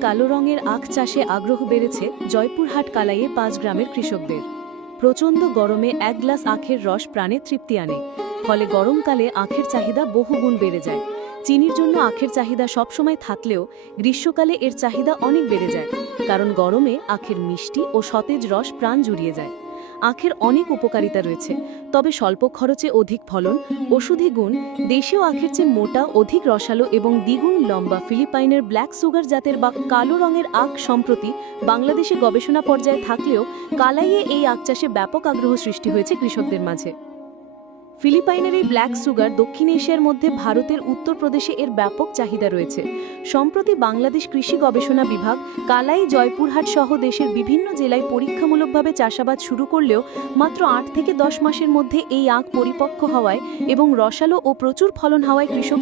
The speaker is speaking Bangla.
কালো রঙের আখ চাষে আগ্রহ বেড়েছে জয়পুরহাট কালাইয়ে পাঁচ গ্রামের কৃষকদের। প্রচণ্ড গরমে এক গ্লাস আখের রস প্রাণে তৃপ্তি আনে। ফলে গরমকালে আখের চাহিদা বহুগুণ বেড়ে যায়। চিনির জন্য আখের চাহিদা সবসময় থাকলেও গ্রীষ্মকালে এর চাহিদা অনেক বেড়ে যায়। কারণ গরমে আখের মিষ্টি ও সতেজ রস প্রাণ জুড়িয়ে যায়। আখের অনেক উপকারিতা রয়েছে। তবে স্বল্প খরচে অধিক ফলন, ওষুধি গুণ, দেশীয় আখের চেয়ে মোটা, অধিক রসালো এবং দ্বিগুণ লম্বা ফিলিপাইনের ব্ল্যাক সুগার জাতের বা কালো রঙের আখ সম্প্রতি বাংলাদেশে গবেষণা পর্যায়ে থাকলেও কালাইয়ে এই আখ চাষে ব্যাপক আগ্রহ সৃষ্টি হয়েছে কৃষকদের মাঝে। ফিলিপাইনের এই ব্ল্যাক সুগার দক্ষিণ এশিয়ার মধ্যে ভারতের উত্তরপ্রদেশে এর ব্যাপক চাহিদা রয়েছে। সম্প্রতি বাংলাদেশ কৃষি গবেষণা বিভাগ কালাই জয়পুরহাট সহ দেশের বিভিন্ন জেলায় পরীক্ষামূলকভাবে চাষাবাদ শুরু করলেও মাত্র আট থেকে দশ মাসের মধ্যে এই আখ পরিপক্ক হওয়ায় এবং রসালো ও প্রচুর ফলন হওয়ায় কৃষক